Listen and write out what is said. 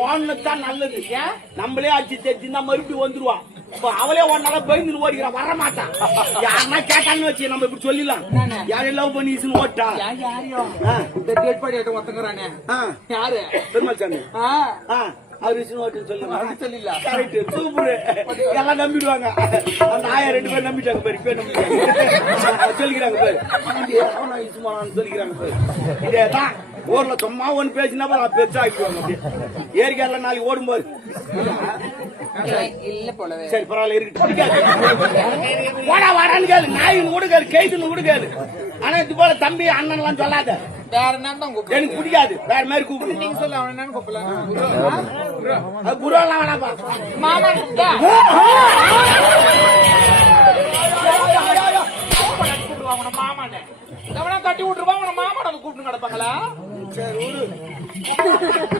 ஓடுனதுதான் நல்லது. நம்மளே அடிச்சு தெரிஞ்சுன்னா மறுபடியும் வந்துருவான். அவளே ஒன்னால பயந்து ஓடிக்கிறான், வர மாட்டான். யாருன்னா கேட்டான்னு வச்சு நம்ம இப்படி சொல்லிடலாம். யாரையும் லவ் பண்ணி ஓட்டா ஒத்துக்கிறானே யாரு பெருமாள் சாமி அவரு சொல்லுங்க. சூப்பர், எல்லாம் நம்பிடுவாங்க. அந்த 2 பேர் நம்பிட்டாங்க பேரு, பேர் நம்பிட்டாங்க சொல்லிக்கிறாங்க பேரு சொல்லிக்கிறாங்க பேரு. இதேதான் ஊர்ல சும்மா ஒண்ணு பேசினா பெருசா ஆக்கிடுவாங்க. ஏரிக்கால நாளைக்கு ஓடும்போது இல்ல போலவே சரி பரவாயில்ல இருக்கு. வாடா வாடான்னு கேளு, நாயின்னு கூட கேளு, கைதுன்னு கூட கேளு. ஆனா இது போல தம்பி அண்ணன் எல்லாம் சொல்லாத. வேற என்னன்னு கூப்பிடு, எனக்கு பிடிக்காது. வேற மாதிரி கூப்பிடு. நீங்க சொல்ல அவன் என்னன்னு கூப்பிடலாம். குருவெல்லாம் வேணாப்பா, மாமா மாமானே கட்டி விட்டுருவாங்க. மாமாட கூப்பிட்டு கிடப்பாங்களா? சரி